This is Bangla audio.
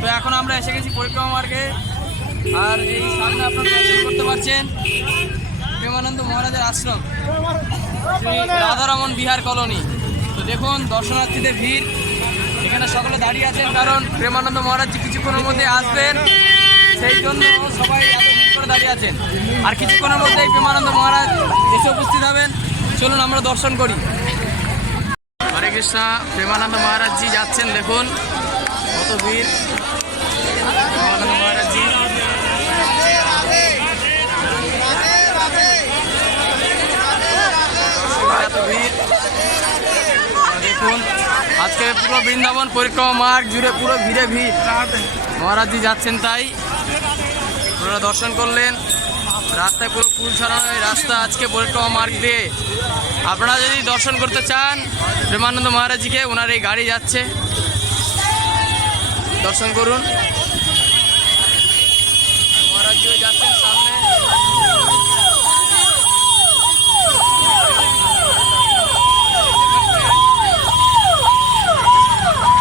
তো এখন আমরা এসে গেছি পরিক্রমা মার্গে। আর এই সামনে আপনারা দর্শন করতে পারছেন প্রেমানন্দ মহারাজের আশ্রম, শ্রী রাধারমন বিহার কলোনি। তো দেখুন, দর্শনার্থীদের ভিড়। এখানে সকলে দাঁড়িয়ে আছেন কারণ প্রেমানন্দ মহারাজ কিছুক্ষণের মধ্যে আসবেন, সেই জন্য সবাই এত ভিড় করে দাঁড়িয়ে আছেন। আর কিছুক্ষণের মধ্যেই প্রেমানন্দ মহারাজ এসে উপস্থিত হবেন। চলুন, আমরা দর্শন করি। হরে কৃষ্ণা, প্রেমানন্দ মহারাজজি যাচ্ছেন, দেখুন। এত ভিড় দেখুন, আজকে পুরো বৃন্দাবন পরিক্রমা মার্গ জুড়ে পুরো ভিড়ে ভিড়। মহারাজজি যাচ্ছেন তাই। আপনারা দর্শন করলেন। রাস্তায় পুরো ফুল ছড়ানো রাস্তা আজকে পরিক্রমা মার্গ দিয়ে। আপনারা যদি দর্শন করতে চান, প্রেমানন্দ মহারাজজিকে, ওনার এই গাড়ি যাচ্ছে। দর্শন করুন।